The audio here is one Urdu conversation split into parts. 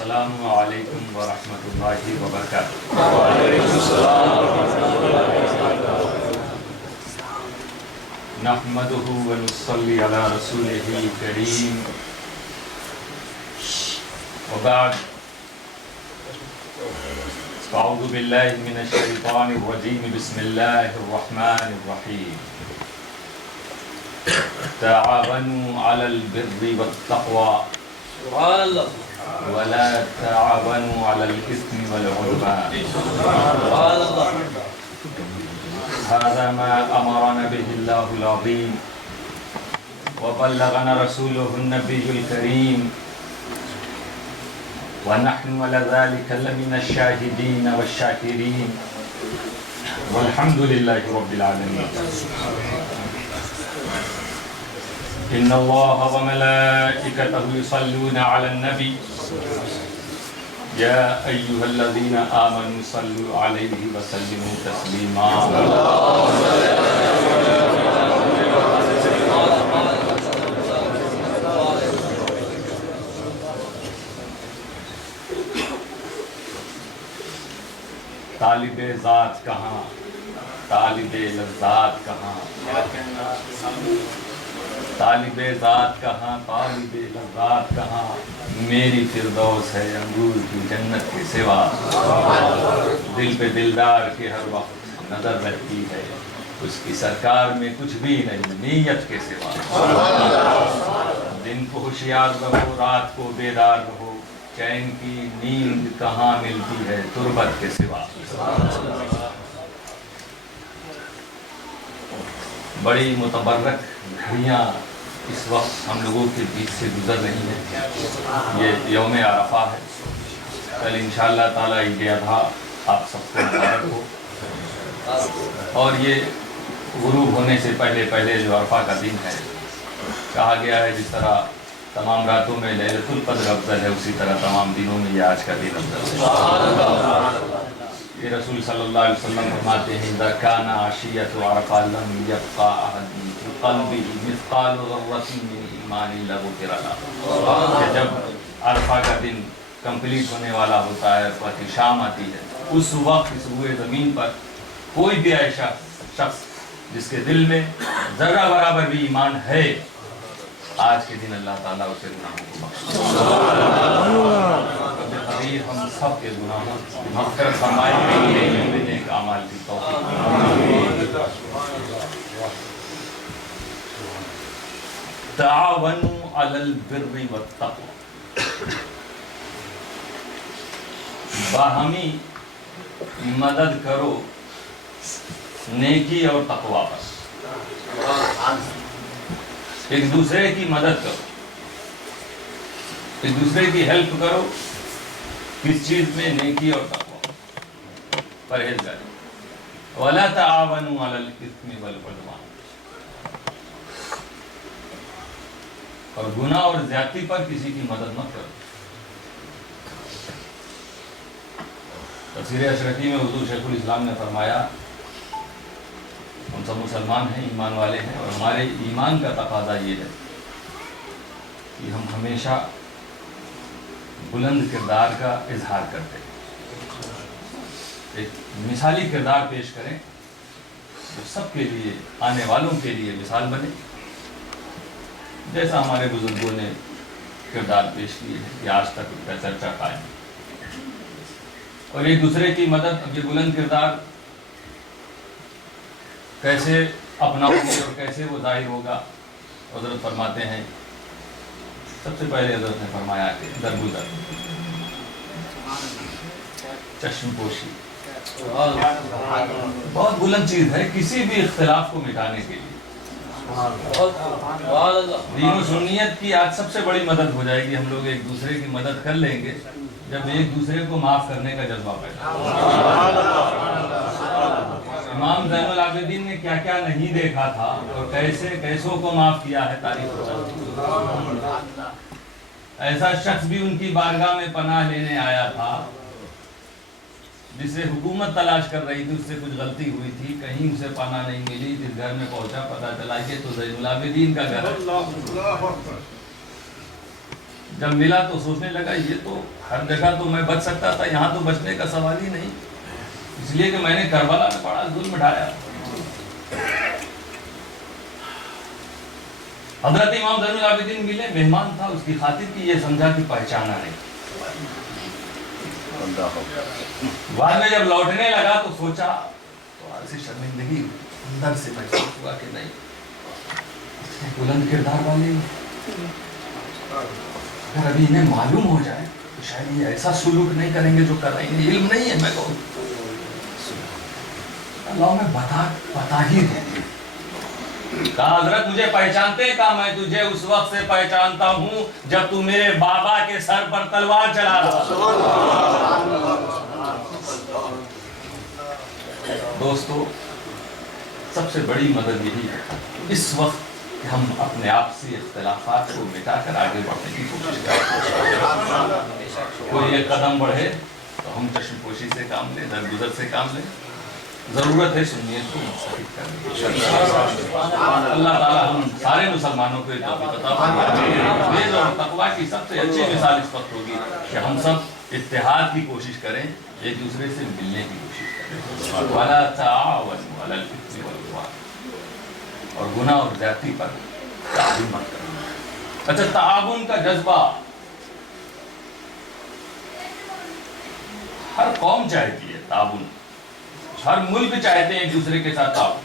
السلام علیکم ورحمۃ اللہ وبرکاتہ۔ وعلیکم السلام ورحمۃ اللہ وبرکاتہ۔ نحمدہ ونصلی علی رسولہ الکریم، وبعد، اعوذ باللہ من الشیطان الرجیم، بسم اللہ الرحمن الرحیم۔ تعاونوا علی البر والتقوی سبحان اللہ، ولا تعاونوا علی الاثم والعدوان، سبحان اللہ۔ هذا ما أمرنا به الله العظيم وبلغنا رسوله النبي الكريم، ونحن على ذلك لمن الشاهدين والشاكرين، والحمد لله رب العالمين۔ إن الله وملائكته يصلون على النبي، يا أيها الذين آمنوا صلوا عليه وسلموا تسليما۔ طالب ذات کہاں، طالب لذات کہاں، طالب ذات کہاں، طالب لذات کہاں، میری فردوس ہے انگور کی جنت کے سوا۔ دل پہ دلدار کے ہر وقت نظر رہتی ہے، اس کی سرکار میں کچھ بھی نہیں نیت کے سوا۔ دن کو ہوشیار رہو، رات کو بیدار رہو، چین کی نیند کہاں ملتی ہے تربت کے سوا۔ بڑی متبرک گھڑیاں اس وقت ہم لوگوں کے بیچ سے گزر رہی ہیں۔ یہ یوم عرفہ ہے، کل انشاءاللہ تعالیٰ عید اضحیٰ آپ سب کو مبارک ہو۔ اور یہ غروب ہونے سے پہلے جو عرفہ کا دن ہے، کہا گیا ہے جس طرح تمام راتوں میں لیلۃ القدر افضل ہے، اسی طرح تمام دنوں میں یہ آج کا دن افضل ہے۔ یہ رسول صلی اللہ علیہ وسلم فرماتے ہیں اذا کان عشیۃ عرفہ لم یبق احد فی قلبہ مثقال ذرۃ من ایمان الا غفر لہ، کہ جب عرفہ کا دن کمپلیٹ ہونے والا ہوتا ہے، عرفہ کی شام آتی ہے، اس وقت اس روئے زمین پر کوئی بھی ایسا شخص جس کے دل میں ذرہ برابر بھی ایمان ہے، آج کے دن اللہ تعالیٰ اسے گناہوں کو بخشے۔ خبیر ہم سب کے گناہوں مغفرت فرمائے، نیک اعمال کی توفیق۔ تعاونوا علی البر والتقوی، باہمی مدد کرو نیکی اور تقوی پر، ایک دوسرے کی مدد کرو، ایک دوسرے کی ہیلپ کرو، کس چیز میں؟ نیکی اور تقوی، پرہیزگاری۔ وَلَا تَعَاوَنُوا عَلَى الْإِثْمِ وَالْعُدْوَانِ، اور گناہ اور زیادتی پر کسی کی مدد مت کرو۔ تفسیر اشرفی میں حضور شیخ الاسلام نے فرمایا ہم سب مسلمان ہیں، ایمان والے ہیں، اور ہمارے ایمان کا تقاضا یہ ہے کہ ہم ہمیشہ بلند کردار کا اظہار کرتے ہیں، ایک مثالی کردار پیش کریں جو سب کے لیے، آنے والوں کے لیے مثال بنے، جیسا ہمارے بزرگوں نے کردار پیش کیے ہیں کہ آج تک ان کا چرچا قائم ہے۔ اور ایک دوسرے کی مدد، اب یہ بلند کردار کیسے اپناؤ گے اور کیسے وہ ظاہر ہوگا؟ حضرت فرماتے ہیں، سب سے پہلے حضرت نے فرمایا کہ درگزر، چشم پوشی بہت بلند چیز ہے کسی بھی اختلاف کو مٹانے کے لیے۔ دین و سنیت کی آج سب سے بڑی مدد ہو جائے گی، ہم لوگ ایک دوسرے کی مدد کر لیں گے جب ایک دوسرے کو معاف کرنے کا جذبہ پیدا ہوگا۔ امام زین العابدین نے کیا کیا نہیں دیکھا تھا اور کیسوں کو معاف کیا ہے، تاریخ بتاتی ہے۔ ایسا شخص بھی ان کی بارگاہ میں پناہ لینے آیا تھا جسے حکومت تلاش کر رہی تھی، اس سے کچھ غلطی ہوئی تھی، کہیں اسے پناہ نہیں ملی، جس گھر میں پہنچا پتہ چلا کہ تو زین العابدین کا گھر ہے۔ جب ملا تو سوچنے لگا یہ تو ہر جگہ تو میں بچ سکتا تھا، یہاں تو بچنے کا سوال ہی نہیں، اس لیے کہ میں نے کربلا میں بڑا ظلم ڈھایا۔ حضرت امام زین العابدین ملے، مہمان تھا، اس کی خاطر کی یہ سمجھا کہ پہچانا نہیں۔ بعد میں جب لوٹنے لگا تو سوچا تو ایسی شرمندگی اندر سے محسوس ہوا کہ نہیں، بلند کردار والے اگر ابھی انہیں معلوم ہو جائے تو شاید یہ ایسا سلوک نہیں کریں گے جو کر رہے ہیں، علم نہیں ہے میں کہوں، اللہ میں بتا ہی دوں۔ کہا حضرت مجھے پہچانتے ہیں؟ کہا میں تجھے اس وقت سے پہچانتا ہوں جب تو میرے بابا کے سر پر تلوار چلا رہا تھا۔ دوستو سب سے بڑی مدد یہی ہے اس وقت کہ ہم اپنے آپ سے اختلافات کو مٹا کر آگے بڑھنے کی کوشش کریں۔ کوئی ایک قدم بڑھے تو ہم چشم پوشی سے کام لیں، درگزر سے کام لیں، ضرورت ہے سنیت کو منسلک کرنے کی۔ اللہ تعالیٰ ہم سارے مسلمانوں کو توفیق عطا فرمائے۔ نیز اور تقویٰ کی سب سے اچھی مثال اس وقت ہوگی کہ ہم سب اتحاد کی کوشش کریں، ایک دوسرے سے ملنے کی کوشش کریں۔ وَلَا تَعَاوَنُوا عَلَى الْإِثْمِ وَالْعُدْوَانِ، اور گناہ اور زیادتی پر تعاون مت کریں۔ اچھا، تعاون کا جذبہ ہر قوم چاہتی ہے، تعاون ہر ملک چاہتے ہیں ایک دوسرے کے ساتھ تعاون،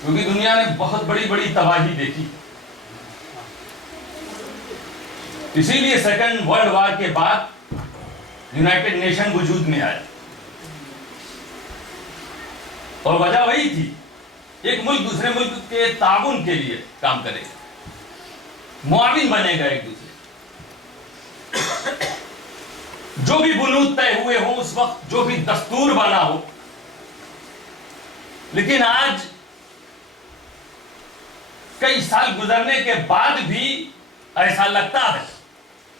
کیونکہ دنیا نے بہت بڑی بڑی تباہی دیکھی، اسی لیے سیکنڈ ورلڈ وار کے بعد یونائٹڈ نیشن وجود میں آیا، اور وجہ وہی تھی ایک ملک دوسرے ملک کے تعاون کے لیے کام کرے گا، معاون بنے گا ایک دوسرے، جو بھی بنود طے ہوئے ہوں اس وقت، جو بھی دستور بنا ہو۔ لیکن آج کئی سال گزرنے کے بعد بھی ایسا لگتا ہے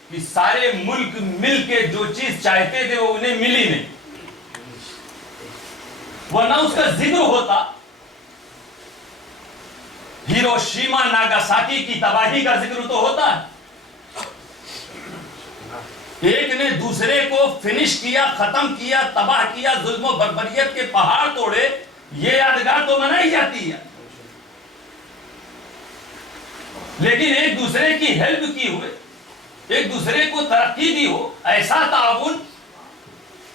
کہ سارے ملک مل کے جو چیز چاہتے تھے وہ انہیں ملی نہیں، ورنہ اس کا ذکر ہوتا، ہیروشیما ناگاساکی کی تباہی کا ذکر تو ہوتا ہے، ایک نے دوسرے کو فنش کیا، ختم کیا، تباہ کیا، ظلم و بربریت کے پہاڑ توڑے، یہ یادگار تو منائی جاتی ہے، لیکن ایک دوسرے کی ہیلپ کی ہوئے، ایک دوسرے کو ترقی دی ہو، ایسا تعاون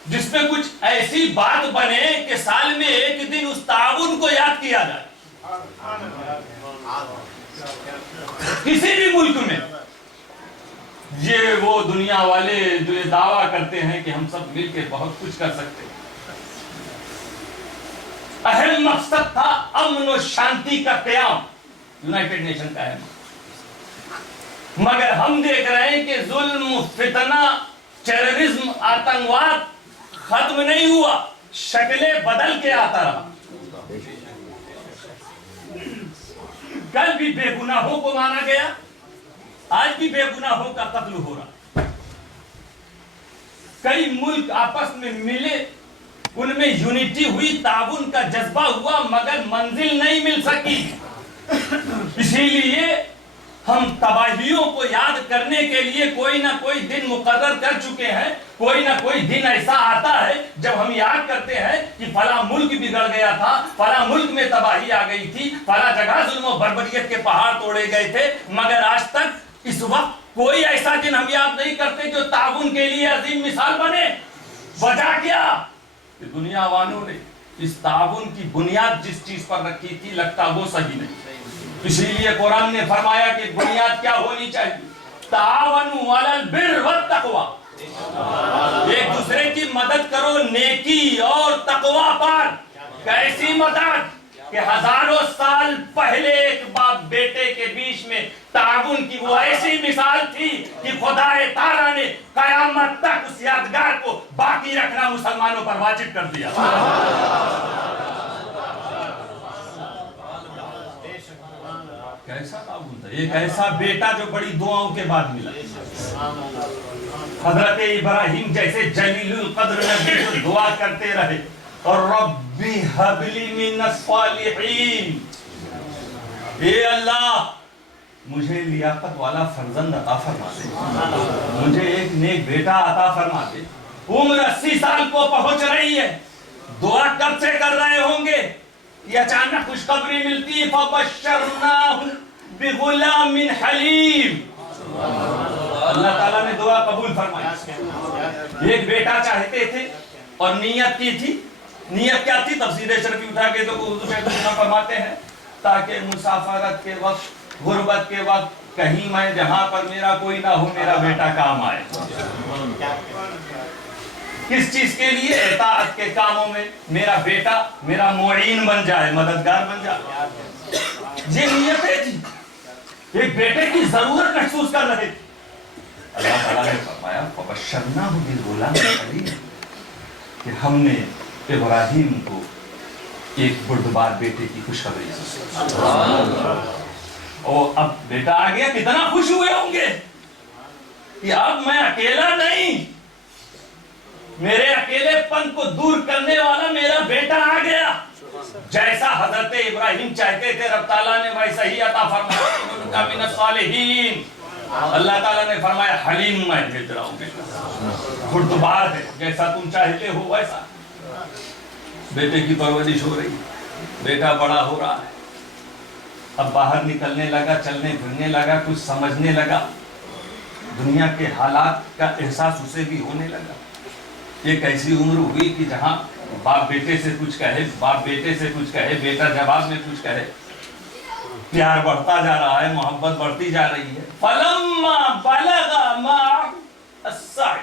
جس میں کچھ ایسی بات بنے کہ سال میں ایک دن اس تعاون کو یاد کیا جائے، کسی بھی ملک میں۔ یہ وہ دنیا والے جو یہ دعویٰ کرتے ہیں کہ ہم سب مل کے بہت کچھ کر سکتے ہیں، اہم مقصد تھا امن و شانتی کا قیام، یونائٹڈ نیشن کا ہے، مگر ہم دیکھ رہے ہیں کہ ظلم، فتنہ، ٹیررزم، آتنکواد ختم نہیں ہوا، شکلیں بدل کے آتا رہا۔ کل بھی بے گناہوں کو مارا گیا، آج بھی بے گناہوں کا قتل ہو رہا، کئی ملک آپس میں ملے، ان میں یونٹی ہوئی، تعاون کا جذبہ ہوا، مگر منزل نہیں مل سکی۔ اسی لیے ہم تباہیوں کو یاد کرنے کے لیے کوئی نہ کوئی دن مقرر کر چکے ہیں، کوئی نہ کوئی دن ایسا آتا ہے جب ہم یاد کرتے ہیں کہ فلاں ملک بگڑ گیا تھا، فلاں ملک میں تباہی آ گئی تھی، فلاں جگہ ظلم و بربریت کے پہاڑ توڑے گئے تھے، مگر آج تک اس وقت کوئی ایسا دن ہم یاد نہیں کرتے جو تعاون کے لیے عظیم مثال بنے۔ وجہ کیا؟ کہ دنیا والوں نے اس تعاون کی بنیاد جس چیز پر رکھی تھی لگتا وہ صحیح نہیں، اسی لیے قرآن نے فرمایا کہ بنیاد کیا ہونی چاہیے؟ تعاونوا علی البر والتقوی، ایک دوسرے کی مدد کرو نیکی اور تقوی پر۔ کیسی مدد؟ کہ ہزاروں سال پہلے ایک باپ بیٹے کے بیچ میں تعاون کی وہ ایسی مثال تھی کہ خدا تعالیٰ نے قیامت تک اس یادگار کو باقی رکھنا مسلمانوں پر واجب کر دیا۔ کیسا تعاون تھا؟ ایک ایسا بیٹا جو بڑی دعاؤں کے بعد ملا، حضرت ابراہیم جیسے جلیل القدر نبی جو دعا کرتے رہے، اور ربی حب لی من الصالحین، اے اللہ مجھے لیاقت والا فرزند عطا فرما دے، مجھے ایک نیک بیٹا عطا فرما دے۔ عمر 80 سال کو پہنچ رہی ہے، دعا کب سے کر رہے ہوں گے، یہ اچانک خوشخبری ملتی ہے فَبَشَّرْنَاهُ بِغُلَامٍ حَلِيمٍ۔ اللہ تعالیٰ نے دعا قبول فرمائی۔ ایک بیٹا چاہتے تھے اور نیت کی تھی، نیت کیا تھی؟ تفسیر شریف اٹھا کے تو اردو میں ترجمہ فرماتے ہیں تاکہ مسافرت کے وقت، غربت کے وقت کہیں میں جہاں پر میرا کوئی نہ ہو میرا بیٹا کام آئے۔ کس چیز کے لیے؟ اطاعت کے کاموں میں میرا بیٹا میرا معین بن جائے، مددگار بن جائے۔ یہ نیت ہے جی، ایک بیٹے کی ضرورت محسوس کر رہے۔ اللہ تعالیٰ نے فرمایا فَبَشَّرْنَاهُ بِغُلَامٍ حَلِيمٍ کہ ہم نے ابراہیم کو ایک بردبار بیٹے کی خوشخبری دی۔ اور اب بیٹا آ گیا، کتنا خوش ہوئے ہوں گے کہ اب میں اکیلا نہیں، میرے اکیلے پن کو دور کرنے والا میرا بیٹا آ گیا۔ جیسا حضرت ابراہیم چاہتے تھے رب تعالیٰ نے ویسا ہی عطا فرمایا، من الصالحین۔ اللہ تعالیٰ نے فرمایا حلیم میں بھیج رہا ہوں بیٹا، بردبار ہے، جیسا تم چاہتے ہو ویسا۔ بیٹے کی پرورش ہو رہی، بیٹا بڑا ہو رہا ہے، اب باہر نکلنے لگا، چلنے پھرنے لگا، کچھ سمجھنے لگا، دنیا کے حالات کا احساس اسے بھی ہونے لگا۔ ایک ایسی عمر ہوئی کہ جہاں باپ بیٹے سے کچھ کہے، باپ بیٹے سے کچھ کہے، بیٹا جواب میں کچھ کہے، پیار بڑھتا جا رہا ہے، محبت بڑھتی جا رہی ہے۔ فَلَمَّا بَلَغَ مَعَهُ السَّعْيُ،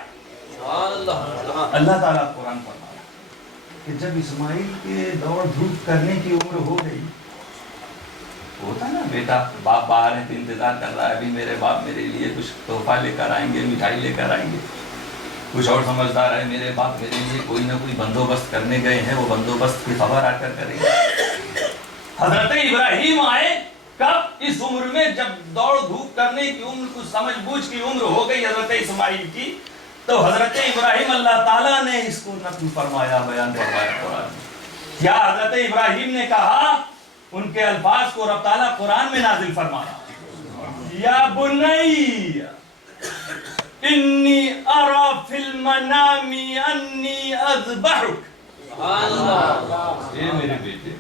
اللہ تعالیٰ قرآن فرما کہ جب اسماعیل کے دوڑ دھوپ کرنے کی عمر ہو گئی، ہوتا نا بیٹا باپ باہر ہے تو انتظار کر رہا ہے، ابھی میرے باپ میرے لیے کچھ تحفہ لے کر آئیں گے، مٹھائی لے کر آئیں گے۔ کچھ اور سمجھدار ہے میرے باپ میرے لیے کوئی نہ کوئی بندوبست کرنے گئے ہیں، وہ بندوبست کی خبر آ کر کریں گے۔ حضرت ابراہیم آئے کب؟ اس عمر میں جب دوڑ دھوپ کرنے کی عمر، کچھ سمجھ بوجھ کی عمر ہو گئی حضرت اسماعیل کی، تو حضرت ابراہیم اللہ تعالیٰ نے اس کو نقل فرمایا، بیان فرمایا قرآن میں۔ کیا حضرت ابراہیم نے کہا؟ ان کے الفاظ کو رب تعالیٰ قرآن میں نازل فرمایا، یا بنی انی ارا فی المنام انی اذبحک۔ اے میرے بیٹے،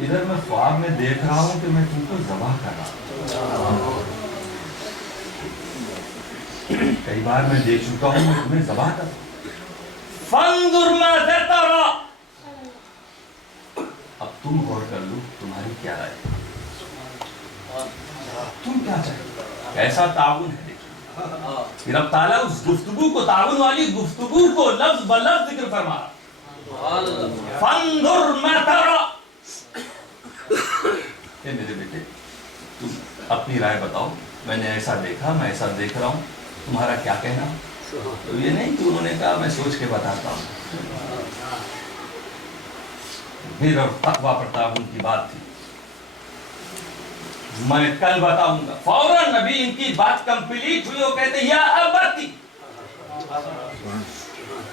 ادھر میں خواب میں دیکھ رہا ہوں کہ میں تم کو ذبح کر رہا ہوں۔ کئی بار میں دیکھ چکا ہوں میں تمہیں ذبح کر رہا ہوں۔ فانظر ماذا ترى، اب تم غور کر لو تمہاری کیا رائے، تم کیا چاہتے؟ ایسا تعاون ہے۔ دیکھیں رب تعالیٰ اس گفتگو کو، تعاون والی گفتگو کو لفظ بلفظ ذکر فرما رہا۔ فانظر ما ترى، اے میرے بیٹے تم اپنی رائے بتاؤ، میں نے ایسا دیکھا، میں ایسا دیکھ رہا ہوں، تمہارا کیا کہنا؟ تو یہ نہیں کہ انہوں نے کہا میں سوچ کے بتاتا ہوں، بر اور تقویٰ پر تعاون کی بات تھی، میں کل بتاؤں گا۔ فوراً نبی ان کی بات کمپلیٹ ہوئی، وہ کہتے یا ابتی،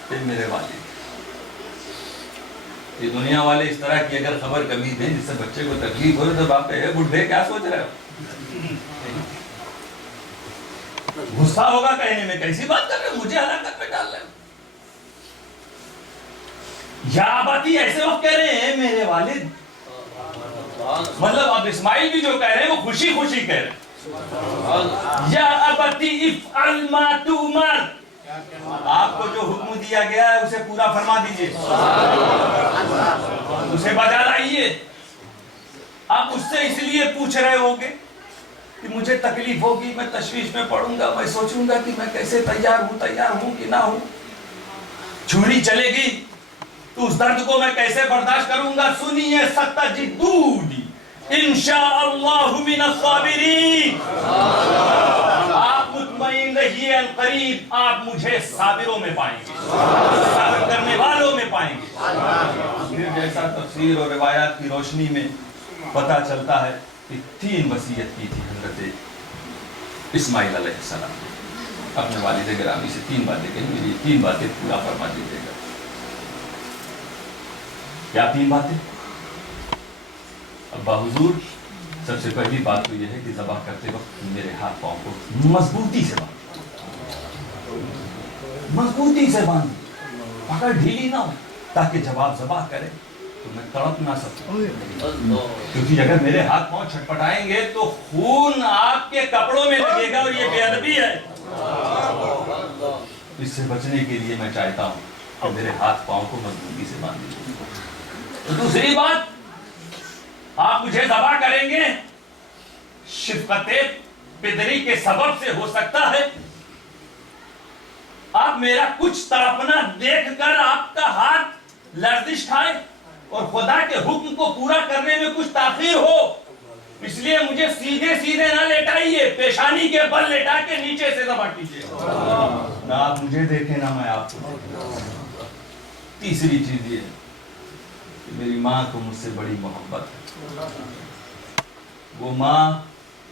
اے میرے والد۔ یہ دنیا والے اس طرح کی اگر خبر کبھی دیں جس سے بچے کو تکلیف ہو تو باپ کہے بڈھے کیا سوچ رہے ہو، غصہ ہوگا کہنے میں، کیسی بات کر رہے ہو، مجھے ہلاکت میں ڈال رہے ہو۔ یا ابتی ایسے وقت کہہ رہے ہیں میرے والد، مطلب اب اسماعیل بھی جو کہہ رہے ہیں وہ خوشی خوشی کہہ رہے ہیں۔ یا ابتی افعل ما تؤمر، آپ کو جو حکم دیا گیا ہے اسے پورا فرما دیجئے، اسے بجا لائیے۔ آپ اس سے اس لیے پوچھ رہے ہوگے کہ مجھے تکلیف ہوگی، میں تشویش میں پڑوں گا، میں سوچوں گا کہ میں کیسے تیار ہوں کہ نہ ہوں، چھری چلے گی تو اس درد کو میں کیسے برداشت کروں گا۔ سنیے ستجدونی انشاءاللہ من الصابرین، آپ مطمئن رہیے عنقریب آپ مجھے صابروں میں پائیں گے، صبر کرنے والوں میں پائیں گے۔ پھر جیسا تفسیر اور روایات کی روشنی میں پتہ چلتا ہے کہ 3 وصیت کی تھی حضرت اسماعیل علیہ السلام نے اپنے والد گرامی سے، 3 باتیں کہیں، میری 3 باتیں پورا فرما دیجیے گا۔ کیا 3 باتیں؟ ابا حضور سب سے پہلی بات تو یہ ہے کہ ذبح کرتے وقت میرے ہاتھ پاؤں کو مضبوطی سے باندھ پکڑ ڈھیلی نہ ہو، تاکہ جب آپ ذبح کریں تو میں تڑپ نہ سکوں، کیونکہ اگر میرے ہاتھ پاؤں چھٹپٹائیں گے تو خون آپ کے کپڑوں میں لگے گا اور یہ بے ادبی ہے۔ اس سے بچنے کے لیے میں چاہتا ہوں کہ میرے ہاتھ پاؤں کو مضبوطی سے باندھ دیجیے۔ دوسری بات، آپ مجھے ذبح کریں گے شفقت پدری کے سبب سے ہو سکتا ہے آپ میرا کچھ تڑپنا دیکھ کر آپ کا ہاتھ لرزش کھائے اور خدا کے حکم کو پورا کرنے میں کچھ تاخیر ہو، اس لیے مجھے سیدھے نہ لیٹائیے، پیشانی کے بل لیٹا کے نیچے سے ذبح کیجیے، نہ آپ مجھے دیکھیں نہ میں آپ کو۔ تیسری چیز یہ ہے کہ میری ماں کو مجھ سے بڑی محبت ہے، وہ ماں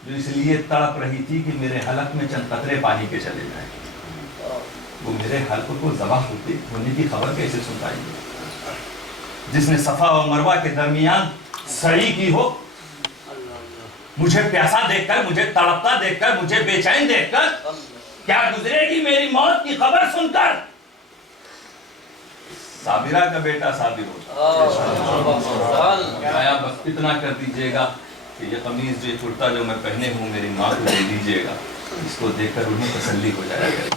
جو اس لیے تڑپ رہی تھی کہ میرے حلق میں چند قطرے پانی کے چلے جائیں، وہ میرے حلق کو ذبح ہونے کی خبر کیسے سن پائیں گے؟ جس نے صفا و مروہ کے درمیان سعی کی ہو، مجھے پیاسا دیکھ کر، مجھے تڑپتا دیکھ کر، مجھے بے چین دیکھ کر کیا گزرے گی میری موت کی خبر سن کر؟ صابرہ کا بیٹا صابر ہوتا، آیا بس اتنا کر دیجئے گا کہ یہ قمیض جو کرتا جو میں پہنے ہوں میری ماں کو دے دیجئے گا، اس کو دیکھ کر انہیں تسلی ہو جائے گا۔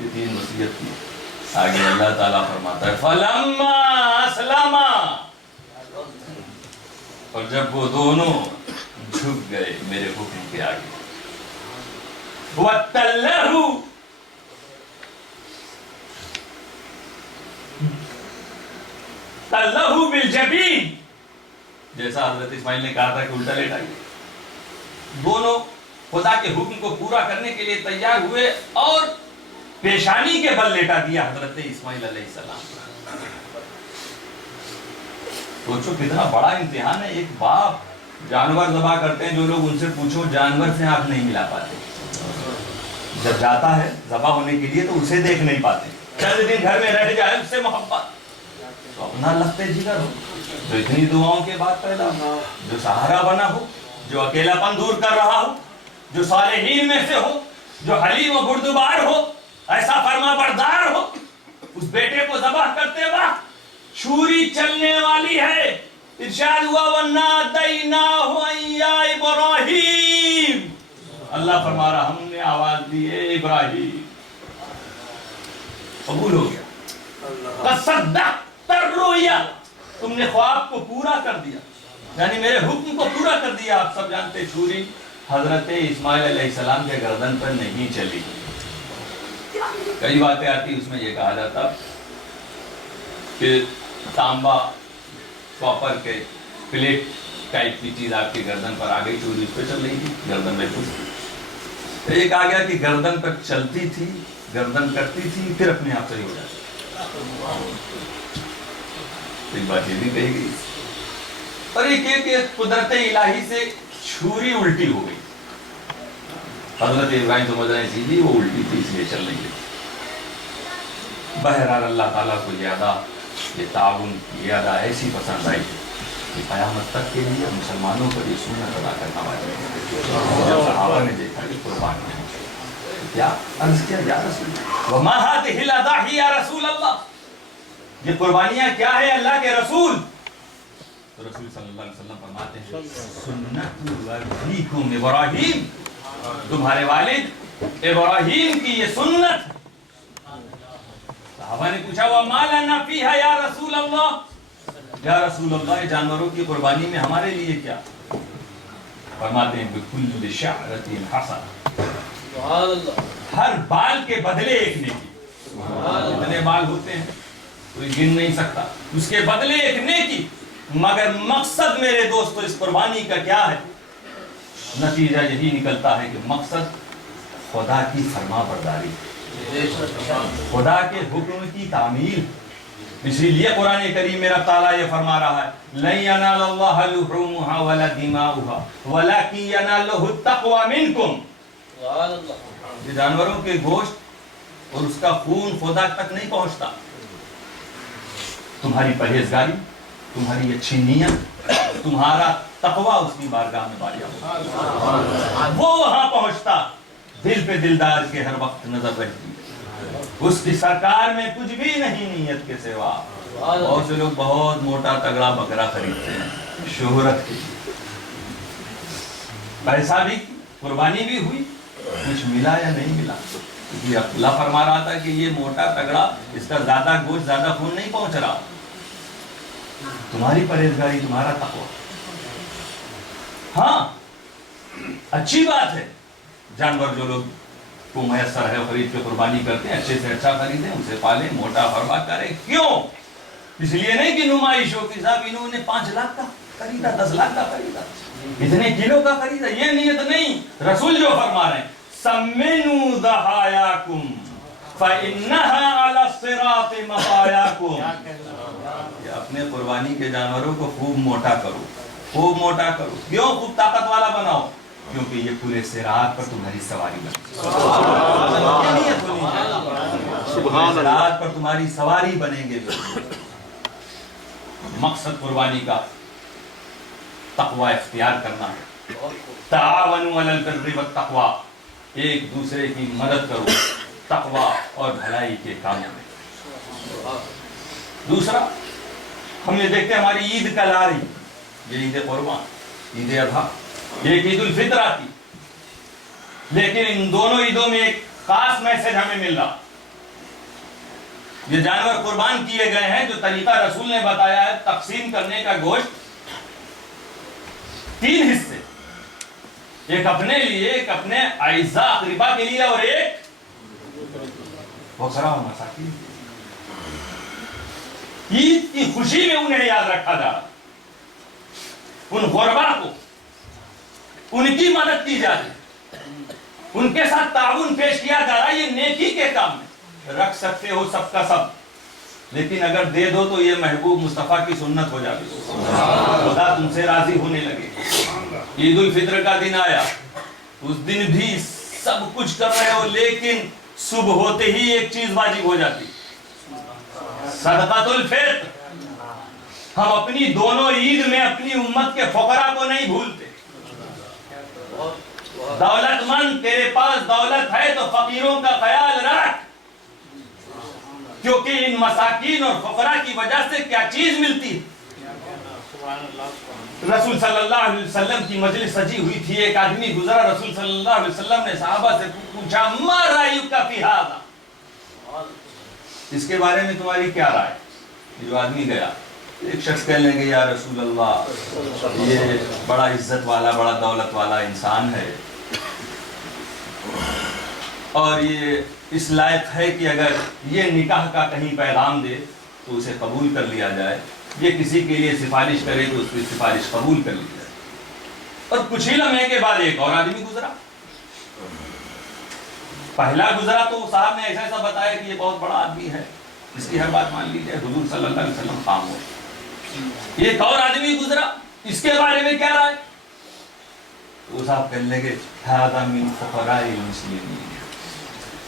یہ تین وصیت کی۔ آگے اللہ تعالیٰ فرماتا ہے فَلَمَّا أَسْلَمَا، اور جب وہ دونوں جھک گئے میرے حکم کے آگے، وَتَّلَّهُ، تَلَّهُ بِالْجَبِينِ، جیسا حضرت اسماعیل نے کہا تھا کہ الٹا لیٹائیے، دونوں خدا کے حکم کو پورا کرنے کے لیے تیار ہوئے اور پیشانی کے بل لیٹا دیا حضرت اسماعیل علیہ السلام۔ سوچو کتنا بڑا امتحان ہے، ایک باپ جانور ذبح کرتے ہیں، جو لوگ ان سے پوچھو جانور سے آنکھ نہیں ملا پاتے، جب جاتا ہے ذبح ہونے کے لیے تو اسے دیکھ نہیں پاتے، چند دن گھر میں رہ جائے اس سے محبت، تو اپنا لگتے جگر ہو، جو اتنی دعاؤں کے بعد پیدا ہو، جو سہارا بنا ہو، جو اکیلا پن دور کر رہا ہو، جو صالحین میں سے ہو، جو حلیم و بردبار ہو، ایسا فرما بردار ہو، اس بیٹے کو ذبح کرتے وقت چھری چلنے والی ہے، ارشاد ہوا وَنَادَيْنَاهُ أَن يَا إِبْرَاهِيمُ، اللہ فرما رہا ہم نے آواز دی اے ابراہیم، قبول ہو گیا، فَصَدَّقْتَ الرُّؤْيَا، تم نے خواب کو پورا کر دیا، یعنی میرے حکم کو پورا کر دیا۔ آپ سب جانتے چھری حضرت اسماعیل علیہ السلام کے گردن پر نہیں چلی، کئی باتیں آتی اس میں یہ کہا جاتا کہ تانبا کاپر کے پلیٹ ٹائپ کی چیز آپ کی گردن پر آ گئی، چوری اس پہ چل رہی تھی، گردن میں پھنس گئی، ایک آ گیا کہ گردن پر چلتی تھی، گردن کرتی تھی، پھر اپنے آپ صحیح ہو جاتی، ایک بات یہ بھی کہی گئی، اور ایک یہ کہ قدرت الہی سے چھری الٹی ہو گئی، حضرت ابراہیم سمجھ رہے ہیں سیدھی، وہ الٹی تھی اس لیے چل نہیں گئی۔ بہرحال اللہ تعالیٰ کو یہ ادا، یہ تعاون، یہ ادا ایسی پسند آئی کہ قیامت تک کے لیے مسلمانوں پر یہ سنت ادا کرنا واجب ہے۔ جب صحابہ نے دیکھا کہ قربانی ہے، کیا عرض کیا یا رسول اللہ وما هذه الاضاحی یا رسول اللہ، یہ قربانیاں کیا ہے اللہ کے رسول؟ تو رسول صلی اللہ علیہ وسلم فرماتے ہیں سنت ابیکم ابراہیم، تمہارے والد ابراہیم کی یہ سنت۔ صحابہ نے پوچھا وَمَا لَنَا فِيهَا یا رسول اللہ، یا رسول اللہ یہ جانوروں کی قربانی میں ہمارے لیے کیا؟ فرماتے ہیں بِكُلِّ شَعْرَةٍ حَسَنَةٍ، ہر بال کے بدلے ایک نیکی، اتنے بال ہوتے ہیں کوئی گن نہیں سکتا، اس کے بدلے ایک نیکی، مگر مقصد میرے دوستو اس قربانی کا کیا ہے؟ نتیجہ یہی نکلتا ہے کہ مقصد خدا کی فرما برداری، خدا کے حکم کی تعمیل۔ اسی لیے قرآن کریم میں رب تعالیٰ یہ فرما رہا ہے لَن يَنَالَ اللَّهَ لُحُومُهَا وَلَا دِمَاؤُهَا وَلَكِنْ يَنَالُهُ التَّقْوَى مِنْكُمْ، یہ جانوروں کے گوشت اور اس کا خون خدا تک نہیں پہنچتا، تمہاری پرہیزگاری، تمہاری اچھی نیت، تمہارا تقوی اس کی بارگاہ میں باریہ ہوتا، وہ وہاں پہنچتا دل پہ دلدار کے ہر وقت نظر رہتی ہے، اس کی سرکار میں کچھ بھی نہیں نیت کے سوا۔ بہت سے لوگ بہت موٹا تگڑا بکرا خریدتے ہیں شہرت کے لیے، پیسہ بھی قربانی بھی ہوئی، کچھ ملا یا نہیں ملا، کیونکہ اللہ فرما رہا تھا کہ یہ موٹا تگڑا، اس کا زیادہ گوشت زیادہ خون نہیں پہنچ رہا، تمہاری پرہیزگاری تمہارا تقویٰ۔ ہاں اچھی بات ہے، جانور جو لوگ کو میسر ہے خرید کے قربانی کرتے ہیں، اچھے سے اچھا خریدیں، اسے پالیں، موٹا فرما کریں۔ کیوں؟ اس لیے نہیں کہ نمائش ہو کہ صاحب انہوں نے 5 لاکھ کا خریدا، 10 لاکھ کا خریدا، اتنے کلو کا خریدا، یہ نیت نہیں۔ رسول جو فرما رہے ہیں سمنوا ضحایاکم فإنها علی الصراط مطایاکم، کہ اپنے قربانی کے جانوروں کو خوب موٹا کرو، خوب موٹا کرو۔ کیوں خوب طاقت والا بناؤ؟ کیونکہ یہ پورے صراط پر تمہاری سواری بنے، صراط پر تمہاری سواری بنیں گے۔ مقصد قربانی کا تقوی اختیار کرنا ہے۔ تعاونوا علی البر والتقوی، ایک دوسرے کی مدد کرو تقوی اور بھلائی کے کاموں میں۔ دوسرا، ہم یہ دیکھتے ہیں ہماری عید کل آ رہی، یہ عید قربان، عید اضحیٰ، ایک عید الفطر آتی، لیکن ان دونوں عیدوں میں ایک خاص میسج ہمیں مل رہا۔ یہ جانور قربان کیے گئے ہیں، جو طریقہ رسول نے بتایا ہے تقسیم کرنے کا گوشت 3 حصے، ایک اپنے لیے، ایک اپنے اعزاء اقربا کے لیے، اور ایک فقراء و مساکین۔ عید کی خوشی میں انہیں یاد رکھا جا رہا، ان غربا کو ان کی مدد کی جا رہی، ان کے ساتھ تعاون پیش کیا جا رہا ہے۔ یہ نیکی کے کام میں رکھ سکتے ہو سب کا سب، لیکن اگر دے دو تو یہ محبوب مصطفیٰ کی سنت ہو جاتی، خدا تم سے راضی ہونے لگے۔ عید الفطر کا دن آیا، اس دن بھی سب کچھ کر رہے ہو، لیکن صبح ہوتے ہی ایک چیز واجب ہو جاتی، صدقۃ الفطر۔ ہم اپنی دونوں عید میں اپنی امت کے فقراء کو نہیں بھولتے۔ دولت مند، تیرے پاس دولت ہے تو فقیروں کا خیال رکھ، کیونکہ ان مساکین اور فقراء کی وجہ سے کیا چیز ملتی ہے۔ رسول صلی اللہ علیہ وسلم کی مجلس سجی ہوئی تھی، ایک آدمی گزرا، رسول صلی اللہ علیہ وسلم نے صحابہ سے پوچھا ما رأیک فی ھذا، اس کے بارے میں تمہاری کیا رائے؟ جو آدمی گیا، ایک شخص کہنے لگے یا رسول اللہ یہ بڑا عزت والا، بڑا دولت والا انسان ہے، اور یہ اس لائق ہے کہ اگر یہ نکاح کا کہیں پیغام دے تو اسے قبول کر لیا جائے، یہ کسی کے لیے سفارش کرے تو اس کی سفارش قبول کر لی جائے۔ اور کچھ ہی لمحے کے بعد ایک اور آدمی گزرا، پہلا گزرا تو صاحب نے ایسا بتایا کہ یہ بہت بڑا آدمی ہے، اس کی ہر بات مان لی جائے، حضور صلی اللہ علیہ وسلم خاموش۔ ایک اور آدمی گزرا، اس کے بارے میں کیا رائے؟ وہ صاحب کہنے لگے ھذا من فقراء المسلمین،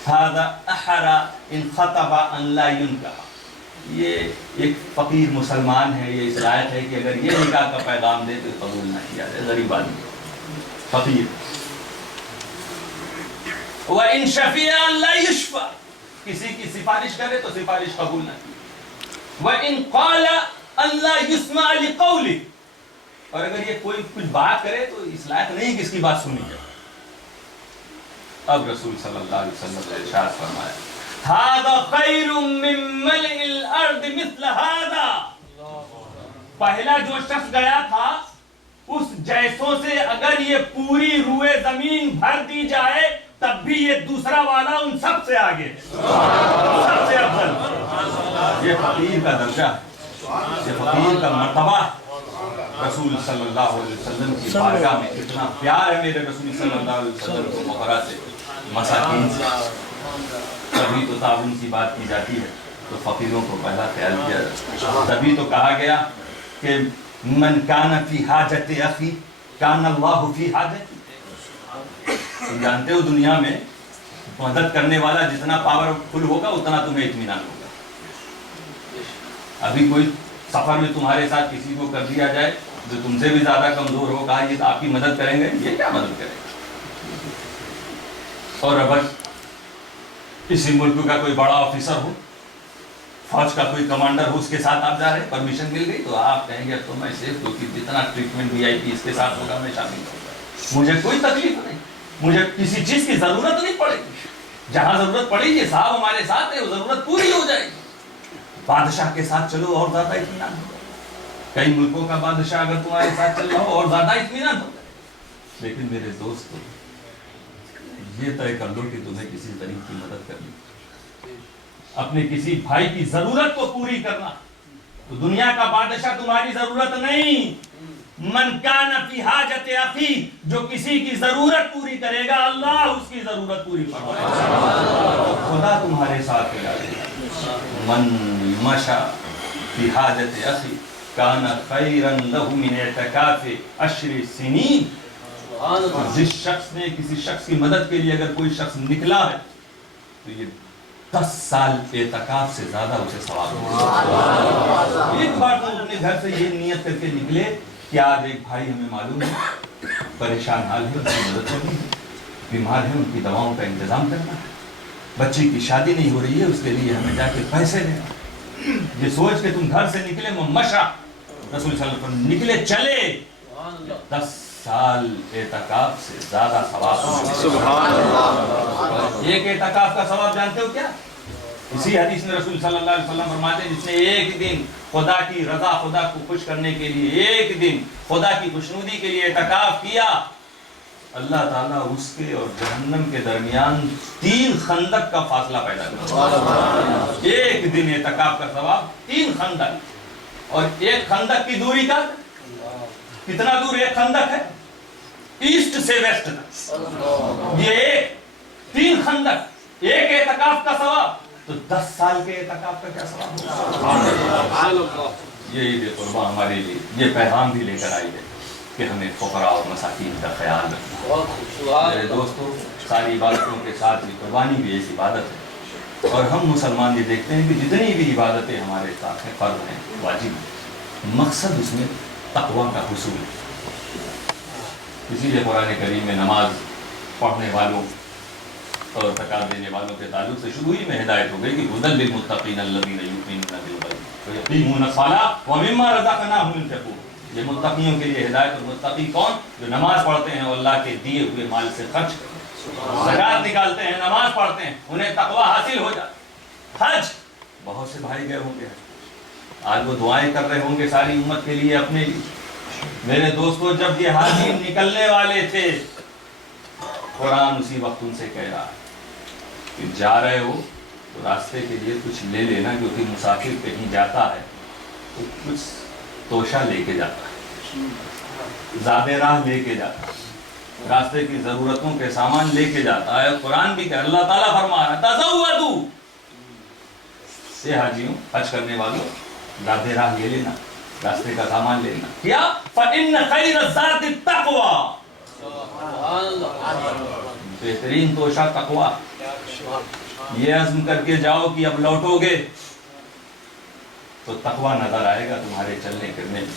ھذا احرى ان خطب ان لا ينكح، یہ ایک فقیر مسلمان ہے، یہ اس لائق ہے کہ اگر یہ نکاح کا پیغام دے تو قبول نہ کیا جائے، غریب آدمی فقیر۔ وَإِن شَفِيعَ أَن لَا يُشْفَعَ، کسی کی سفارش کرے تو سفارش قبول نہ کی۔ وَإِن قَالَ أَن لَا يُسْمَعَ لِقَوْلِهِ، اور اگر یہ کوئی کچھ بات کرے تو اس لائق نہیں کہ اس کی بات سنی جائے۔ اب رسول صلی اللہ علیہ وسلم نے ارشاد فرمایا ھذا خیر من ملء الارض مثل ھذا، پہلا جو شخص گیا تھا اس جیسوں سے اگر یہ پوری روئے زمین بھر دی جائے تب بھی یہ دوسرا والا ان سب سے آگے، سب سے افضل۔ یہ فقیر کا درجہ ہے، یہ فقیر کا مرتبہ ہے۔ رسول صلی اللہ علیہ وسلم کی بارگاہ میں اتنا پیار ہے میرے رسول صلی اللہ علیہ وسلم کو، فقراء سے، مساکین سے۔ تبھی تو تعاون کی بات کی جاتی ہے تو فقیروں کو پہلا خیال کیا جاتا ہے۔ تبھی تو کہا گیا کہ من کان فی حاجت اخی کان اللہ فی حاجت۔ تم جانتے ہو دنیا میں مدد کرنے والا جتنا پاورفل ہوگا اتنا تمہیں اطمینان ہوگا۔ ابھی کوئی سفر میں تمہارے ساتھ کسی کو کر دیا جائے، جو تم سے بھی زیادہ کمزور ہو، کہا یہ آپ کی مدد کریں گے، یہ کیا مدد کرے گا؟ اور اگر کسی ملک کا کوئی بڑا آفیسر ہو، فوج کا کوئی کمانڈر ہو، اس کے ساتھ آپ جا رہے ہیں، پرمیشن مل گئی، تو آپ کہیں گے اب تو میں سیف، کیونکہ جتنا ٹریٹمنٹ VIP اس کے ساتھ ہوگا میں شامل ہوں گا، مجھے کوئی تکلیف نہیں، مجھے کسی چیز کی ضرورت نہیں پڑے گی، جہاں ضرورت پڑے گی صاحب ہمارے ساتھ ہے، وہ ضرورت پوری ہو جائے گی۔ بادشاہ کے ساتھ چلو اور زیادہ اطمینان ہوگا، کئی ملکوں کا بادشاہ اگر تمہارے ساتھ چل رہا ہو اور زیادہ اطمینان ہوگا۔ لیکن میرے دوستو، یہ طے کر لو کہ تمہیں کسی غریب کی مدد کرنی، اپنے کسی بھائی کی ضرورت کو پوری کرنا، تو دنیا کا بادشاہ تمہاری ضرورت نہیں، من کان فی حاجت اخی، جو کسی کی ضرورت پوری کرے گا اللہ اس کی ضرورت پوری فرمائے گا، خدا تمہارے ساتھ ہے۔ من مشى فی حاجت اخی کان خیرا له من اعتکاف 10 سنین، جس شخص نے کسی شخص کی مدد کے لیے اگر کوئی شخص نکلا ہے تو یہ 10 سال اعتکاف سے زیادہ اسے ثواب ملے۔ ایک بار تم اپنے گھر سے یہ نیت کر کے نکلے کہ آج ایک بھائی ہمیں معلوم ہے پریشان حال ہے، اس کی مدد کرنی ہے، بیمار ہے، ان کی دواؤں کا انتظام کرنا ہے، بچی کی شادی نہیں ہو رہی ہے، اس کے لیے ہمیں جا کے پیسے دینا، یہ سوچ کے تم گھر سے نکلے، مشا رسول صلی اللہ علیہ وسلم نکلے چلے، 10 سال اعتکاف سے زیادہ ثواب۔ سبحان اللہ۔ ایک اعتکاف کا ثواب جانتے ہو کیا؟ اسی حدیث میں رسول صلی اللہ علیہ وسلم فرماتے ہیں جس نے ایک دن خدا کی رضا، خدا کو خوش کرنے کے لیے ایک دن خدا کی خوشنودی کے لیے اعتکاف کیا، اللہ تعالیٰ اس کے اور جہنم کے درمیان 3 خندق کا فاصلہ پیدا کرتا ہے۔ ایک دن اعتکاف کا ثواب 3 خندق، اور ایک خندق کی دوری کا کتنا دور ایک خندق ہے؟ ایسٹ سے ویسٹ تک، یہ 3 خندق، ایک اعتکاف کا ثواب، تو 10 سال کے اعتکاف کا کیا ثواب ہوگا؟ یہ عید قرباں ہمارے لیے یہ پیغام بھی لے کر آئی ہے کہ ہمیں فقراء اور مساکین کا خیال رکھنا۔ میرے دوستو، ساری عبادتوں کے ساتھ بھی قربانی بھی ایک عبادت ہے، اور ہم مسلمان یہ دیکھتے ہیں کہ جتنی بھی عبادتیں ہمارے ساتھ ہیں، فرض ہیں، واجب ہیں، مقصد اس میں تقویٰ کا حصول ہے۔ اسی لیے قرآن کریم میں نماز پڑھنے والوں اور زکوٰۃ دینے والوں کے تعلق سے شروع ہی میں ہدایت ہو گئی کہ ھدی للمتقین الذین یؤمنون بالغیب ویقیمون الصلاۃ ومما رزقناہم ينفقون۔ یہ متقیوں کے لیے ہدایت، اور متقی کون؟ جو نماز پڑھتے ہیں اور اللہ کے دیے ہوئے مال سے خرچ زکوٰۃ نکالتے ہیں، نماز پڑھتے ہیں، انہیں تقویٰ حاصل ہو جاتا۔ حج، بہت سے بھائی گئے ہوں گے، آج وہ دعائیں کر رہے ہوں گے ساری امت کے لیے، اپنے لیے۔ میرے دوستو، جب یہ حاجی نکلنے والے تھے، قرآن اسی وقت ان سے کہہ رہا ہے کہ جا رہے ہو تو راستے کے لیے کچھ لے لینا، کیونکہ مسافر کہیں جاتا ہے تو کچھ توشہ لے کے جاتا ہے، زیادہ راہ لے کے جاتا ہے، راستے کی ضرورتوں کے سامان لے کے جاتا ہے۔ قرآن بھی کہ اللہ تعالیٰ فرما رہا ہے تزودوا، اے حاجیوں، حج کرنے والوں، زیادہ راہ لے لینا، راستے کا سامان لے لینا۔ کیا؟ فَإِنَّ خَيْرَ الزَّادِ التَّقْوَىٰ، بہترین توشہ تقویٰ۔ یہ عزم کر کے جاؤ کہ اب لوٹو گے تو تقویٰ نظر آئے گا تمہارے چلنے پھرنے میں،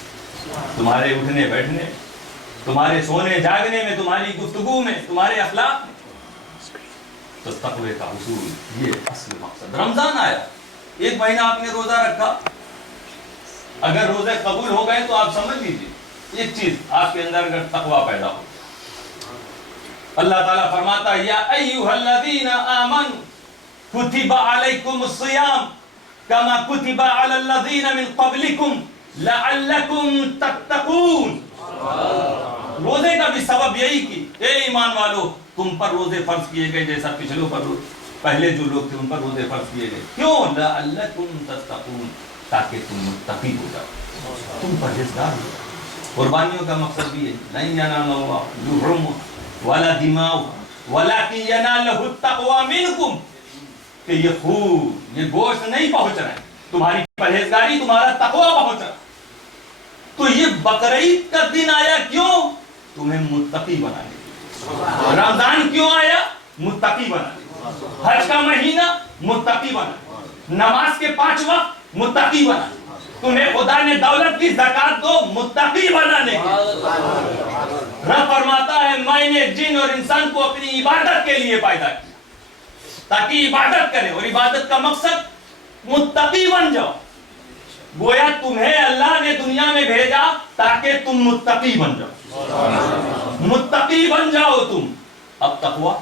تمہارے اٹھنے بیٹھنے، تمہارے سونے جاگنے میں، تمہاری گفتگو میں، تمہارے اخلاق میں، تو تقوی کا حصول یہ اصل مقصد۔ رمضان آیا، 1 مہینہ آپ نے روزہ رکھا، اگر روزے قبول ہو گئے تو آپ سمجھ لیجیے ایک چیز آپ کے اندر اگر تقویٰ پیدا ہو، اللہ تعالیٰ فرماتا ہے یا ایھا الذین آمنوا کتب علیکم الصیام کما کتب علی الذین من قبلکم لعلکم تتقون۔ روزے کا بھی سبب یہی کہ اے ایمان والو، تم پر روزے فرض کیے گئے جیسا پچھلوں پر پہلے جو لوگ تھے ان پر روزے فرض کیے گئے۔ کیوں؟ لعلکم تتقون، تاکہ تم متقی ہو جاؤ، تم پرہیزگار ہو۔ قربانیوں کا مقصد بھی ہے لن ینال اللہ لحومها ولا دماؤها ولکن ینالہ التقوی منکم، کہ یہ خون، یہ گوشت نہیں پہنچ رہا ہے، تمہاری پرہیزگاری، تمہارا تقوی پہنچ رہا ہے۔ تو یہ بقرعید کا دن آیا کیوں؟ تمہیں متقی بنانے کے لیے۔ رمضان کیوں آیا؟ متقی بنانے کے لیے۔ حج کا مہینہ متقی بنانے، نماز کے 5 وقت متقی بنانے، تمہیں خدا نے دولت کی زکات دو متقی بنانے کے. رب فرماتا ہے میں نے جن اور انسان کو اپنی عبادت کے لیے پیدا کیا تاکہ عبادت کرے, اور عبادت کا مقصد متقی بن جاؤ. گویا تمہیں اللہ نے دنیا میں بھیجا تاکہ تم متقی بن جاؤ, متقی بن جاؤ تم. اب تقوی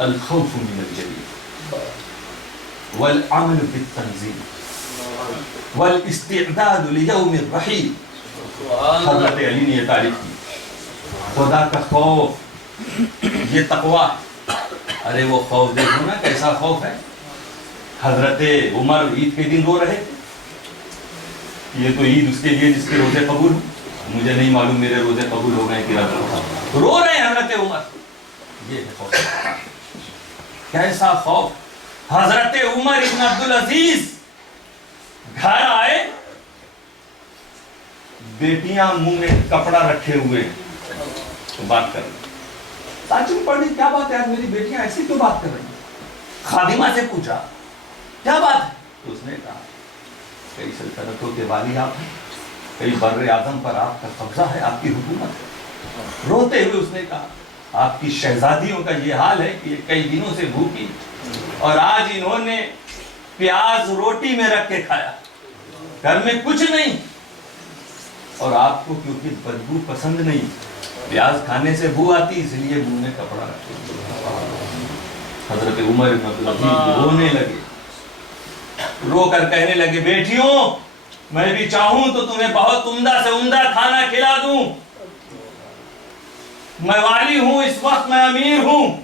الخوف من الجلیل والعمل بالتنزیل والاستعداد لیوم الرحیل. حضرت علی نے یہ تعریف کی, خدا کا خوف یہ تقوی. ارے وہ خوف دیکھو نا کیسا خوف ہے. حضرت عمر عید کے دن رو رہے تھے. یہ تو عید اس کے لیے جس کے روزے قبول ہو, مجھے نہیں معلوم میرے روزے قبول ہو گئے کہ رو رہے ہیں حضرت عمر. یہ ہے خوف, کیسا خوف. حضرت عمر ابن عبدالعزیز گھر آئے, بیٹیاں منہ میں کپڑا رکھے ہوئے بات کر رہی. ساچن پڑھی کیا بات ہے, میری بیٹیاں ایسی کیوں بات کر رہی ہیں. خادمہ سے پوچھا کیا بات ہے, تو اس نے کہا کئی سلطنتوں کے والی آپ ہیں, کئی بر اعظم پر آپ کا قبضہ ہے, آپ کی حکومت ہے. روتے ہوئے اس نے کہا آپ کی شہزادیوں کا یہ حال ہے کہ کئی دنوں سے بھوکی اور آج انہوں نے پیاز روٹی میں رکھ کے کھایا, گھر میں کچھ نہیں, اور آپ کو کیونکہ بدبو پسند نہیں, پیاز کھانے سے بو آتی اس لیے منہ میں کپڑا رکھتے. حضرت عمر بن عبدالعزیز رونے لگے, رو کر کہنے لگے بیٹیوں میں بھی چاہوں تو تمہیں بہت عمدہ سے عمدہ کھانا کھلا دوں, میں والی ہوں, اس وقت میں امیر ہوں,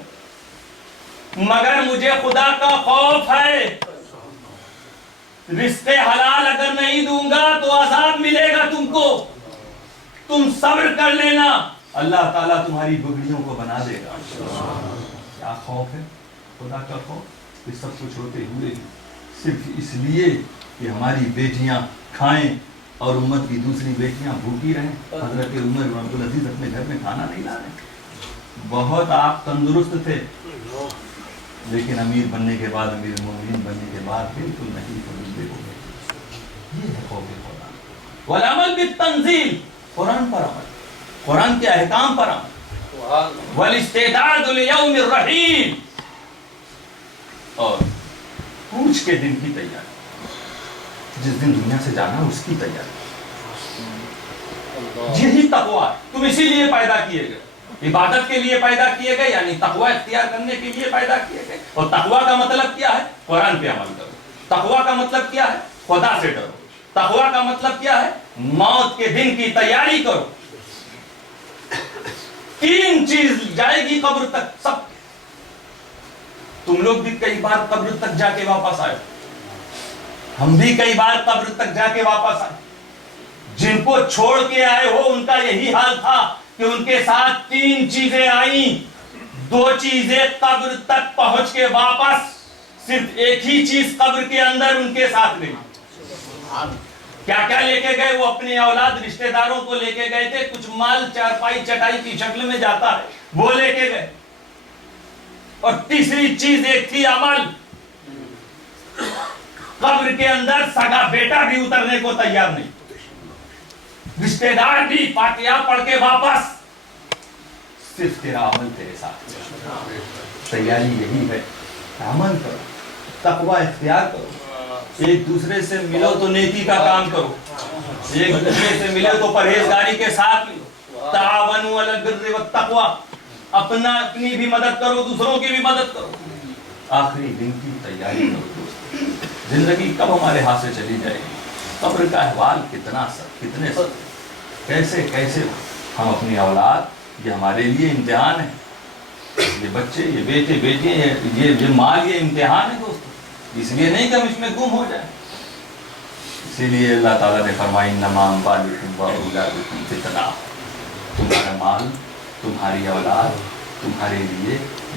مگر مجھے خدا کا خوف ہے. رزق حلال اگر نہیں دوں گا تو عذاب ملے گا تم کو, تم صبر کر لینا, اللہ تعالیٰ تمہاری بگڑیوں کو بنا دے گا. کیا خوف ہے خدا کا خوف. یہ سب کچھ ہوتے ہوئے صرف اس لیے کہ ہماری بیٹیاں کھائیں اور امت کی دوسری بیٹیاں بھوکی رہیں. حضرت عمر بن عبدالعزیز اپنے گھر میں کھانا نہیں لا رہے. بہت آپ تندرست تھے, لیکن امیر بننے کے بعد, امیر المومنین بننے کے بعد بالکل نہیں تندرستے ہو گئے. یہ ہے خوف خدا. والعمل بالتنزیل, قرآن پر عمل, قرآن کے احکام پر عمل. والاستعداد لیوم الرحیل, اور کوچ کے دن کی تیاری, جس دن دنیا سے جانا اس کی تیاری. یہی تقوی. تم اسی لیے پیدا کیے گئے, عبادت کے لیے پیدا کیے گئے, یعنی تقوی اختیار کرنے کے لیے پیدا کیے گئے. اور تقوی کا مطلب کیا ہے؟ قرآن پہ عمل کرو. تقوی کا مطلب کیا ہے؟ خدا سے ڈرو. تقوی کا مطلب کیا ہے؟ موت کے دن کی تیاری کرو. 3 چیز جائے گی قبر تک سب. تم لوگ بھی کئی بار قبر تک جا کے واپس آئے, ہم بھی کئی بار قبر تک جا کے واپس آئے. جن کو چھوڑ کے آئے ہو ان کا یہی حال تھا کہ ان کے ساتھ 3 چیزیں آئیں. 2 چیزیں قبر تک پہنچ کے واپس, صرف ایک ہی چیز قبر کے اندر ان کے ساتھ گئی. کیا کیا لے کے گئے؟ وہ اپنی اولاد رشتہ داروں کو لے کے گئے تھے. کچھ مال چارپائی چٹائی کی شکل میں جاتا ہے وہ لے کے گئے. اور تیسری چیز ایک تھی عمل. قبر کے اندر سگا بیٹا بھی اترنے کو تیار نہیں, رشتہ دار بھی فاتحہ پڑھ کے واپس, صرف تیرا عمل تیرے ساتھ. تیاری یہی ہے, عمل کرو, تقوی اختیار کرو, ایک دوسرے سے ملو تو نیکی کا کام کرو, ایک دوسرے سے ملو تو پرہیزگاری کے ساتھ ملو. تعاونوا علی البر والتقوی, اپنی بھی مدد کرو, دوسروں کی بھی مدد کرو. آخری دن کی تیاری کرو. زندگی کب ہمارے ہاتھ سے چلی جائے گی, قبر کا احوال کتنا سخت, کتنے سخت, کیسے کیسے ہم اپنی اولاد, یہ ہمارے لیے امتحان ہے. یہ بچے, یہ بیٹے بیٹیاں, یہ مال, یہ امتحان ہے دوستو. اس لیے نہیں کہ ہم اس میں گم ہو جائیں. اسی لیے اللہ تعالیٰ نے فرمایا انما اموالکم واولادکم فتنہ, تمہارا مال, تمہاری اولاد تمہارے لیے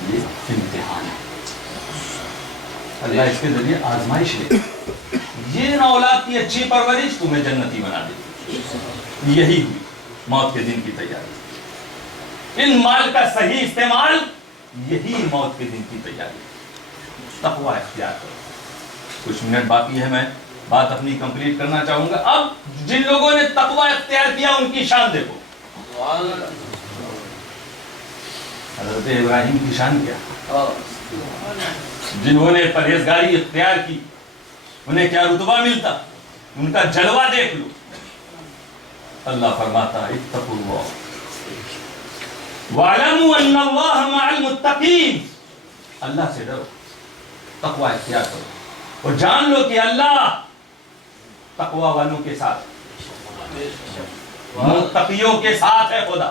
یہ امتحان ہے. اللہ اس کے ذریعے آزمائش لے. یہ نہ اولاد کی اچھی پرورش تمہیں جنتی بنا دے. یہی ہوئی موت کے دن کی تیاری. ان مال کا صحیح استعمال, یہی موت کے دن کی تیاری. تقوی اختیار کرو. کچھ منٹ باقی ہے, میں بات اپنی کمپلیٹ کرنا چاہوں گا. اب جن لوگوں نے تقوی اختیار کیا ان کی شان دیکھو. حضرت ابراہیم کی شان کیا؟ جنہوں نے پرہیزگاری اختیار کی انہیں کیا رتبہ ملتا، ان کا جلوہ دیکھ لو. اللہ فرماتا اتقوا اللہ وَاعْلَمُوا أَنَّ اللَّهَ مَعَ الْمُتَّقِينَ. اللہ سے ڈرو، تقوی اختیار کرو اور جان لو کہ اللہ تقوی والوں کے ساتھ، متقیوں کے ساتھ ہے خدا.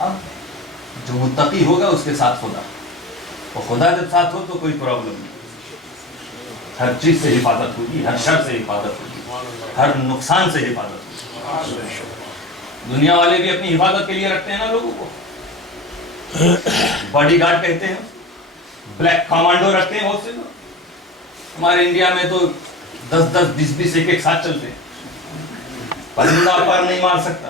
اب جو متقی ہوگا اس کے ساتھ خدا، اور خدا جب ساتھ ہو تو کوئی پرابلم نہیں. ہر چیز سے حفاظت ہوگی، ہر شر سے حفاظت ہوگی، ہر نقصان سے حفاظت ہوگی. دنیا والے بھی اپنی حفاظت کے لیے رکھتے ہیں نا لوگوں کو، باڈی گارڈ کہتے ہیں، بلیک کمانڈو رکھتے ہیں بہت سے لوگ. ہمارے انڈیا میں تو 10-10 20-20 ایک ساتھ چلتے ہیں. پرندہ پر نہیں مار سکتا.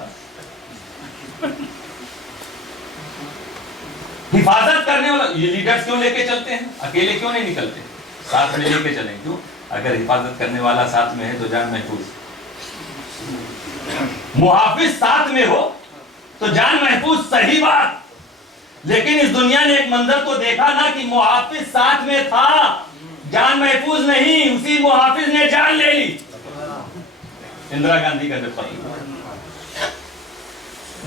حفاظت کرنے والا یہ لیڈرز کیوں لے کے چلتے ہیں؟ اکیلے کیوں نہیں نکلتے؟ ساتھ میں لے کے چلیں. کیوں؟ اگر حفاظت کرنے والا ساتھ میں ہے تو جان محفوظ. محافظ ساتھ میں ہو تو جان محفوظ، صحیح بات. لیکن اس دنیا نے ایک منظر کو دیکھا نا کہ محافظ ساتھ میں تھا، جان محفوظ نہیں، اسی محافظ نے جان لے لی. اندرا گاندھی کا جب قتل،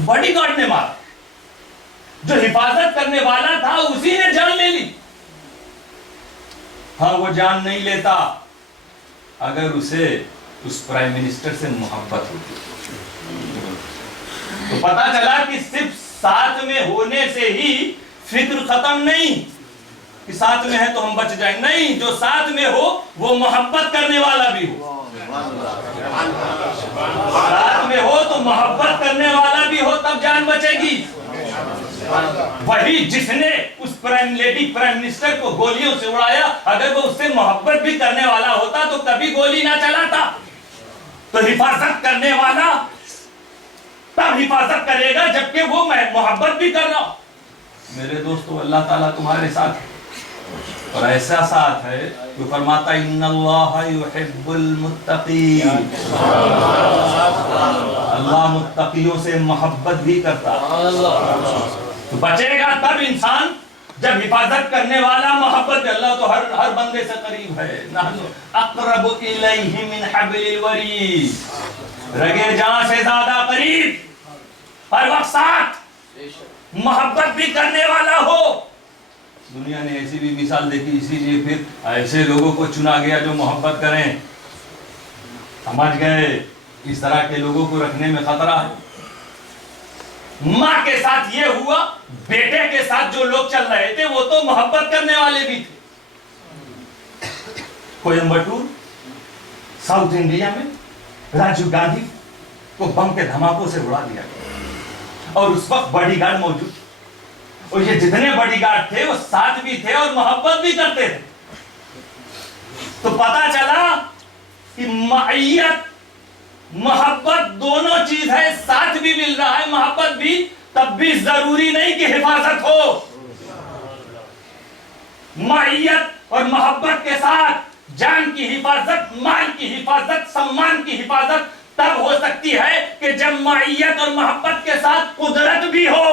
باڈی گارڈ نے مارا، جو حفاظت کرنے والا تھا اسی نے جان لے لی. ہاں وہ جان نہیں لیتا اگر اسے اس پرائم منسٹر سے محبت ہوتی. تو پتا چلا کہ صرف ساتھ میں ہونے سے ہی فکر ختم نہیں کہ ساتھ میں ہے تو ہم بچ جائیں. نہیں، جو ساتھ میں ہو وہ محبت کرنے والا بھی ہو. ساتھ میں ہو تو محبت کرنے والا بھی ہو، تب جان بچے گی. وہی جس نے اس پرائم منسٹر کو گولیوں سے اڑایا، اگر وہ اس سے محبت بھی کرنے والا ہوتا تو کبھی گولی نہ چلاتا. تو حفاظت کرنے والا تب حفاظت کرے گا جبکہ وہ محبت بھی کر رہا. میرے دوستو، اللہ تعالیٰ تمہارے ساتھ ہے، اور ایسا ساتھ ہے جو فرماتا ان اللہ یحب المتقین. اللہ متقیوں سے محبت بھی کرتا. تو بچے گا تب انسان جب حفاظت کرنے والا محبت. اللہ تو ہر بندے سے قریب ہے. نحن اقرب الیہ من حبل الورید. رگے جان سے زیادہ قریب، ہر وقت ساتھ، محبت بھی کرنے والا ہو. دنیا نے ایسی بھی مثال دیکھی، اسی لیے پھر ایسے لوگوں کو چنا گیا جو محبت کریں. سمجھ گئے اس طرح کے لوگوں کو رکھنے میں خطرہ ہے. ماں کے ساتھ یہ ہوا، بیٹے کے ساتھ جو لوگ چل رہے تھے وہ تو محبت کرنے والے بھی تھے. کوئمبٹور ساؤتھ انڈیا میں راجیو گاندھی کو بم کے دھماکوں سے اڑا دیا گیا، اور اس وقت باڈی گارڈ موجود، اور یہ جتنے باڈی گارڈ تھے وہ ساتھ بھی تھے اور محبت بھی کرتے تھے. تو پتا چلا کہ معیت محبت دونوں چیز ہے. ساتھ بھی مل رہا ہے، محبت بھی، تب بھی ضروری نہیں کہ حفاظت ہو. معیت اور محبت کے ساتھ جان کی حفاظت، مال کی حفاظت، سمان کی حفاظت تب ہو سکتی ہے کہ جب معیت اور محبت کے ساتھ قدرت بھی ہو.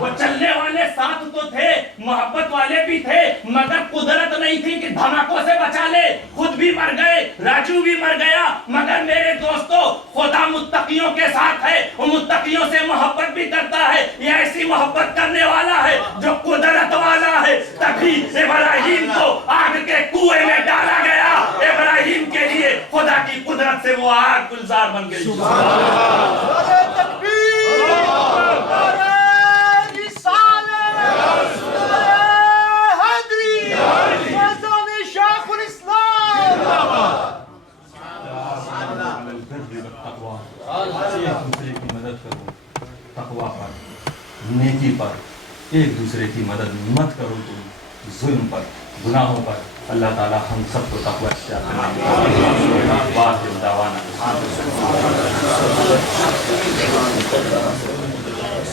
وہ چلنے والے ساتھ تو تھے، محبت والے بھی تھے، مگر قدرت نہیں تھی کہ دھماکوں سے بچا لے. خود بھی مر گئے، راجو بھی مر گیا. مگر میرے دوستو، خدا متقیوں کے ساتھ ہے، وہ متقیوں سے محبت بھی کرتا ہے. یہ ایسی محبت کرنے والا ہے جو قدرت والا ہے. تبھی ابراہیم کو آگ کے کنویں میں ڈالا گیا. ابراہیم کے لیے خدا کی قدرت سے وہ آگ گلزار بن گئی. تقویٰ پر، نیکی پر، ایک دوسرے کی مدد مت کرو تم ظلم پر، گناہوں پر. اللہ تعالی ہم سب کو تقویٰ اختیار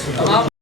کرے.